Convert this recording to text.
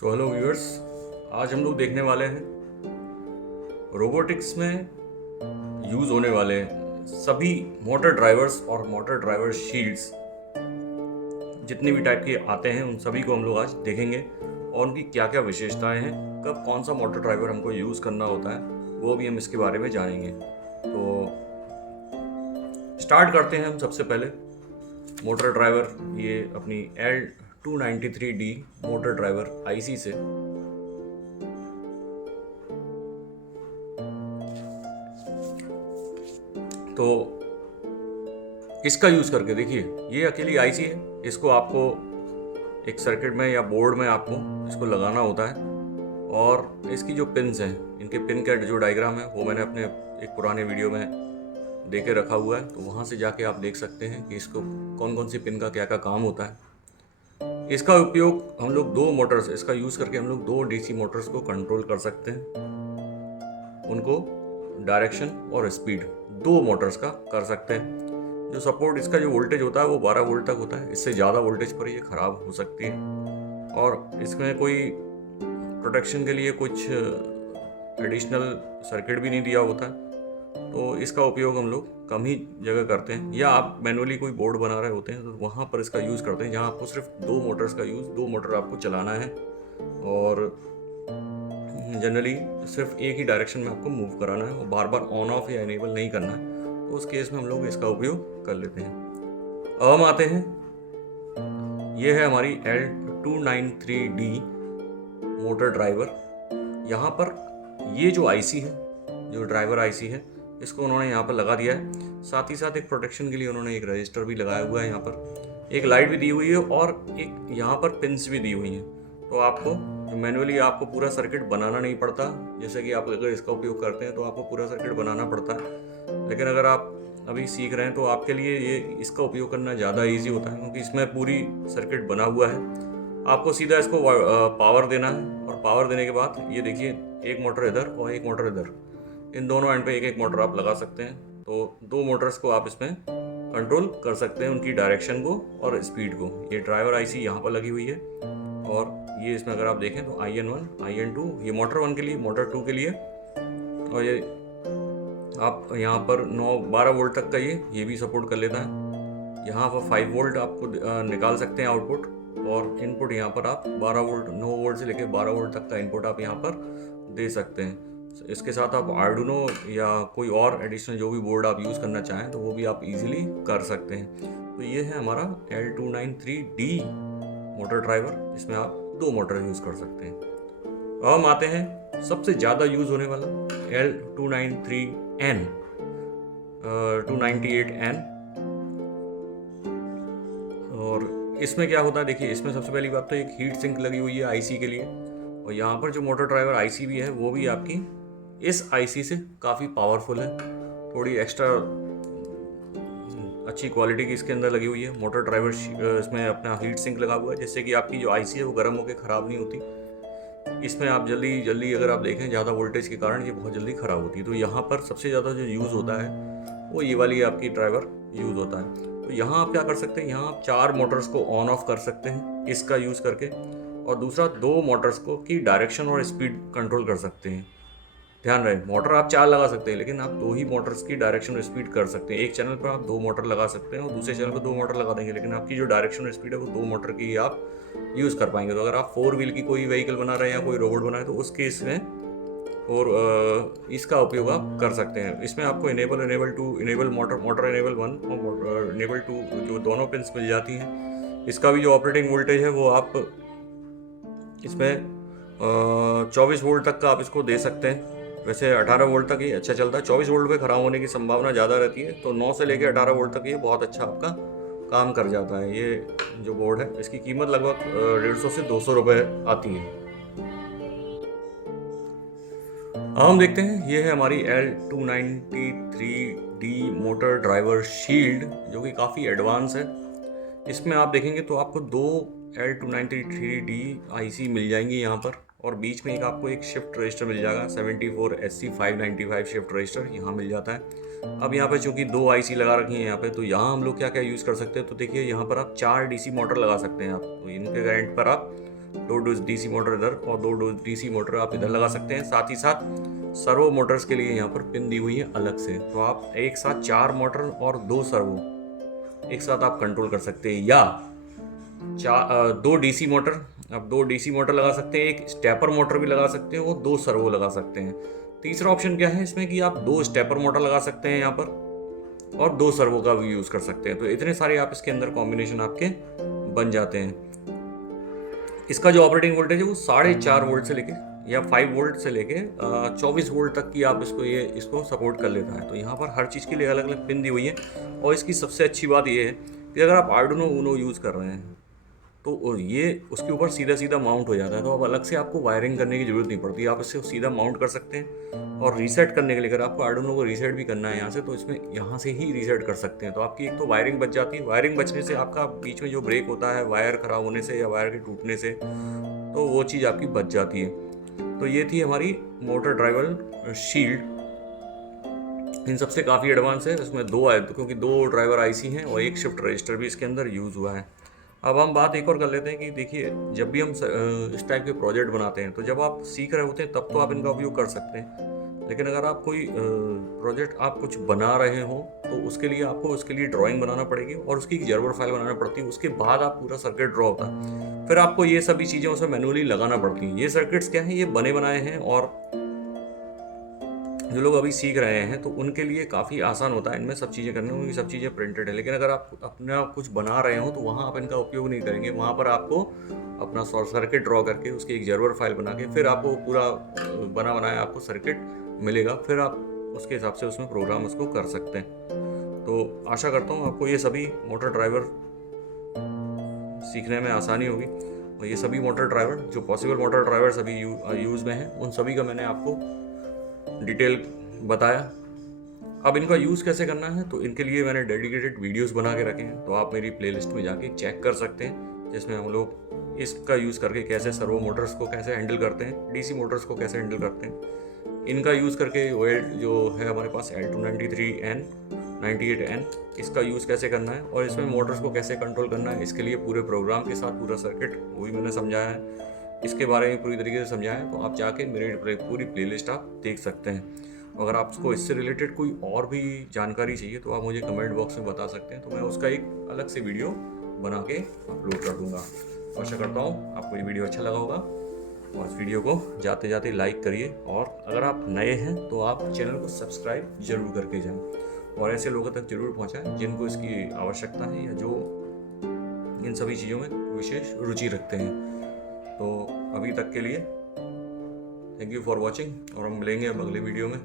So hello viewers, आज हम लोग देखने वाले हैं रोबोटिक्स में यूज़ होने वाले सभी मोटर ड्राइवर्स और मोटर ड्राइवर शील्ड्स जितने भी टाइप के आते हैं उन सभी को हम लोग आज देखेंगे और उनकी क्या क्या विशेषताएं हैं, कब कौन सा मोटर ड्राइवर हमको यूज़ करना होता है वो भी हम इसके बारे में जानेंगे। तो स्टार्ट करते हैं हम सबसे पहले मोटर ड्राइवर, ये अपनी L293D मोटर ड्राइवर आईसी से। तो इसका यूज़ करके देखिए, ये अकेली आईसी है, इसको आपको एक सर्किट में या बोर्ड में आपको इसको लगाना होता है और इसकी जो पिन्स हैं, इनके पिन का जो डायग्राम है वो मैंने अपने एक पुराने वीडियो में दे के रखा हुआ है, तो वहाँ से जाके आप देख सकते हैं कि इसको कौन कौन सी पिन का क्या क्या काम होता है। इसका उपयोग हम लोग दो मोटर्स, इसका यूज़ करके हम लोग दो डीसी मोटर्स को कंट्रोल कर सकते हैं, उनको डायरेक्शन और स्पीड दो मोटर्स का कर सकते हैं। जो सपोर्ट इसका जो वोल्टेज होता है वो 12 वोल्ट तक होता है, इससे ज़्यादा वोल्टेज पर ये ख़राब हो सकती है और इसमें कोई प्रोटेक्शन के लिए कुछ एडिशनल सर्किट भी नहीं दिया होता है, तो इसका उपयोग हम लोग कम ही जगह करते हैं। या आप मैनुअली कोई बोर्ड बना रहे होते हैं तो वहाँ पर इसका यूज़ करते हैं, जहाँ आपको सिर्फ दो मोटर्स का यूज़, दो मोटर आपको चलाना है और जनरली सिर्फ एक ही डायरेक्शन में आपको मूव कराना है और बार बार ऑन ऑफ या इनेबल नहीं करना है, तो उस केस में हम लोग इसका उपयोग कर लेते हैं। अब हम आते हैं, ये है हमारी L293D मोटर ड्राइवर। यहाँ पर ये जो आईसी है, जो ड्राइवर आईसी है, इसको उन्होंने यहाँ पर लगा दिया है। साथ ही साथ एक प्रोटेक्शन के लिए उन्होंने एक रजिस्टर भी लगाया हुआ है, यहाँ पर एक लाइट भी दी हुई है और एक यहाँ पर पिन्स भी दी हुई हैं। तो आपको मैनुअली आपको पूरा सर्किट बनाना नहीं पड़ता, जैसे कि आप अगर इसका उपयोग करते हैं तो आपको पूरा सर्किट बनाना पड़ता है, लेकिन अगर आप अभी सीख रहे हैं तो आपके लिए ये इसका उपयोग करना ज़्यादा इजी होता है, क्योंकि इसमें पूरी सर्किट बना हुआ है। आपको सीधा इसको पावर देना है और पावर देने के बाद ये देखिए, एक मोटर इधर और एक मोटर इधर, इन दोनों एंड पे एक एक मोटर आप लगा सकते हैं। तो दो मोटर्स को आप इसमें कंट्रोल कर सकते हैं, उनकी डायरेक्शन को और स्पीड को। ये ड्राइवर आईसी यहाँ पर लगी हुई है और ये इसमें अगर आप देखें तो IN1, IN2, ये मोटर 1 के लिए, मोटर 2 के लिए, और ये आप यहाँ पर 12 वोल्ट तक का ये भी सपोर्ट कर लेता है। यहाँ पर 5 वोल्ट आपको निकाल सकते हैं आउटपुट, और इनपुट यहाँ पर आप 12 वोल्ट, 9 वोल्ट से लेकर 12 वोल्ट तक का इनपुट आप यहाँ पर दे सकते हैं। इसके साथ आप आर्डुनो या कोई और एडिशनल जो भी बोर्ड आप यूज़ करना चाहें तो वो भी आप इजीली कर सकते हैं। तो ये है हमारा L293D मोटर ड्राइवर, जिसमें आप दो मोटर यूज़ कर सकते हैं। अब हम आते हैं सबसे ज़्यादा यूज़ होने वाला L293N, 298N। और इसमें क्या होता है, देखिए, इसमें सबसे पहली बात तो एक हीट सिंक लगी हुई है आईसी के लिए, और यहाँ पर जो मोटर ड्राइवर आईसी भी है वो भी आपकी इस आईसी से काफ़ी पावरफुल है, थोड़ी एक्स्ट्रा अच्छी क्वालिटी की इसके अंदर लगी हुई है। मोटर ड्राइवर इसमें अपना हीट सिंक लगा हुआ है, जिससे कि आपकी जो आईसी है वो गर्म होकर ख़राब नहीं होती। इसमें आप जल्दी अगर आप देखें, ज़्यादा वोल्टेज के कारण ये बहुत जल्दी ख़राब होती है। तो यहाँ पर सबसे ज़्यादा जो यूज़ होता है वो ये वाली आपकी ड्राइवर यूज़ होता है। तो यहाँ आप क्या कर सकते हैं, यहाँ आप 4 मोटर्स को ऑन ऑफ कर सकते हैं इसका यूज़ करके, और दूसरा 2 मोटर्स को की डायरेक्शन और स्पीड कंट्रोल कर सकते हैं। ध्यान रहे, मोटर आप 4 लगा सकते हैं, लेकिन आप 2 ही मोटर्स की डायरेक्शन और स्पीड कर सकते हैं। एक चैनल पर आप 2 मोटर लगा सकते हैं और दूसरे चैनल पर 2 मोटर लगा देंगे, लेकिन आपकी जो डायरेक्शन और स्पीड है वो 2 मोटर की आप यूज़ कर पाएंगे। तो अगर आप 4 व्हील की कोई व्हीकल बना रहे हैं या कोई रोबोट बना रहे हैं तो उस केस में और इसका उपयोग आप कर सकते हैं। इसमें आपको इनेबल मोटर इनेबल 1 और इनेबल 2 जो दोनों पिन्स मिल जाती हैं। इसका भी जो ऑपरेटिंग वोल्टेज है वो आप इसमें 24 वोल्ट तक का आप इसको दे सकते हैं। वैसे 18 वोल्ट तक ये अच्छा चलता है, 24 वोल्ट पे ख़राब होने की संभावना ज़्यादा रहती है, तो 9 से लेकर 18 वोल्ट तक ये बहुत अच्छा आपका काम कर जाता है। ये जो बोर्ड है इसकी कीमत लगभग 150 से 200 रुपये आती है। अब हम देखते हैं, ये है हमारी L293D मोटर ड्राइवर शील्ड, जो कि काफ़ी एडवांस है। इसमें आप देखेंगे तो आपको 2 L293D आईसी मिल जाएंगी यहाँ पर, और बीच में आपको एक शिफ्ट रजिस्टर मिल जाएगा, 74SC595 शिफ्ट रजिस्टर यहाँ मिल जाता है। अब यहाँ पे चूंकि 2 आईसी लगा रखी हैं यहाँ पे, तो यहाँ हम लोग क्या क्या यूज़ कर सकते हैं, तो देखिए यहाँ पर आप 4 डीसी मोटर लगा सकते हैं आप, तो इनके एंड पर आप 2 डीसी मोटर इधर और 2 डीसी मोटर आप इधर लगा सकते हैं। साथ ही साथ सर्वो मोटर्स के लिए यहाँ पर पिन दी हुई है अलग से, तो आप एक साथ 4 मोटर और 2 सर्वो एक साथ आप कंट्रोल कर सकते हैं, या 2 डीसी मोटर, आप 2 डीसी मोटर लगा सकते हैं, एक स्टेपर मोटर भी लगा सकते हैं, वो 2 सर्वो लगा सकते हैं। तीसरा ऑप्शन क्या है इसमें कि आप 2 स्टेपर मोटर लगा सकते हैं यहाँ पर और 2 सर्वो का भी यूज़ कर सकते हैं। तो इतने सारे आप इसके अंदर कॉम्बिनेशन आपके बन जाते हैं। इसका जो ऑपरेटिंग वोल्टेज है वो 4.5 वोल्ट से लेके या 5 वोल्ट से लेके 24 वोल्ट तक की आप इसको सपोर्ट कर लेता है। तो यहाँ पर हर चीज़ के लिए अलग अलग पिन दी हुई है। और इसकी सबसे अच्छी बात ये है कि अगर आप आर्डुइनो यूनो यूज़ कर रहे हैं तो ये उसके ऊपर सीधा सीधा माउंट हो जाता है, तो अब अलग से आपको वायरिंग करने की ज़रूरत नहीं पड़ती, आप इससे सीधा माउंट कर सकते हैं। और रीसेट करने के लिए अगर आपको आर्डुइनो को रीसेट भी करना है यहाँ से, तो इसमें यहाँ से ही रीसेट कर सकते हैं। तो आपकी एक तो वायरिंग बच जाती है, वायरिंग बचने से आपका बीच में जो ब्रेक होता है वायर ख़राब होने से या वायर के टूटने से, तो वो चीज़ आपकी बच जाती है। तो ये थी हमारी मोटर ड्राइवर शील्ड। इन सबसे काफ़ी एडवांस है, इसमें 2 आए क्योंकि 2 ड्राइवर आईसी हैं और एक शिफ्ट रजिस्टर भी इसके अंदर यूज़ हुआ है। अब हम बात एक और कर लेते हैं कि देखिए, जब भी हम इस टाइप के प्रोजेक्ट बनाते हैं तो जब आप सीख रहे होते हैं तब तो आप इनका उपयोग कर सकते हैं, लेकिन अगर आप कोई प्रोजेक्ट आप कुछ बना रहे हो तो उसके लिए आपको उसके लिए ड्राइंग बनाना पड़ेगी और उसकी एक जर्वर फाइल बनाना पड़ती है। उसके बाद आप पूरा सर्किट ड्रॉ होता है, फिर आपको ये सभी चीज़ें उसमें मैनुअली लगाना पड़ती हैं। ये सर्किट्स क्या हैं, ये बने बनाए हैं और जो लोग अभी सीख रहे हैं तो उनके लिए काफ़ी आसान होता है इनमें सब चीज़ें करने, उनकी सब चीज़ें प्रिंटेड है। लेकिन अगर आप अपना कुछ बना रहे हो तो वहाँ आप इनका उपयोग नहीं करेंगे, वहाँ पर आपको अपना सर्किट ड्रॉ करके उसकी एक जर्वर फाइल बना के फिर आपको पूरा बना बनाया आपको सर्किट मिलेगा, फिर आप उसके हिसाब से उसमें प्रोग्राम उसको कर सकते हैं। तो आशा करता हूँ आपको ये सभी मोटर ड्राइवर सीखने में आसानी होगी। और ये सभी मोटर ड्राइवर जो पॉसिबल मोटर ड्राइवर्स अभी यूज़ में हैं उन सभी का मैंने आपको डिटेल बताया। अब इनका यूज़ कैसे करना है तो इनके लिए मैंने डेडिकेटेड वीडियोस बना के रखे हैं, तो आप मेरी प्लेलिस्ट में जाके चेक कर सकते हैं, जिसमें हम लोग इसका यूज़ करके कैसे सर्वो मोटर्स को कैसे हैंडल करते हैं, डीसी मोटर्स को कैसे हैंडल करते हैं, इनका यूज़ करके ऑयल जो है हमारे पास L293N 98N, इसका यूज़ कैसे करना है और इसमें मोटर्स को कैसे कंट्रोल करना है, इसके लिए पूरे प्रोग्राम के साथ पूरा सर्किट वो भी मैंने समझाया है, इसके बारे में पूरी तरीके से समझाया है। तो आप जाके मेरी पूरी प्लेलिस्ट आप देख सकते हैं। अगर आपको इससे रिलेटेड कोई और भी जानकारी चाहिए तो आप मुझे कमेंट बॉक्स में बता सकते हैं, तो मैं उसका एक अलग से वीडियो बना के अपलोड कर दूँगा। आशा करता हूँ आपको ये वीडियो अच्छा लगा होगा और इस वीडियो को जाते जाते लाइक करिए, और अगर आप नए हैं तो आप चैनल को सब्सक्राइब जरूर करके जाएं और ऐसे लोगों तक जरूर पहुँचाएँ जिनको इसकी आवश्यकता है या जो इन सभी चीज़ों में विशेष रुचि रखते हैं। तो अभी तक के लिए थैंक यू फॉर वॉचिंग, और हम मिलेंगे अब अगले वीडियो में।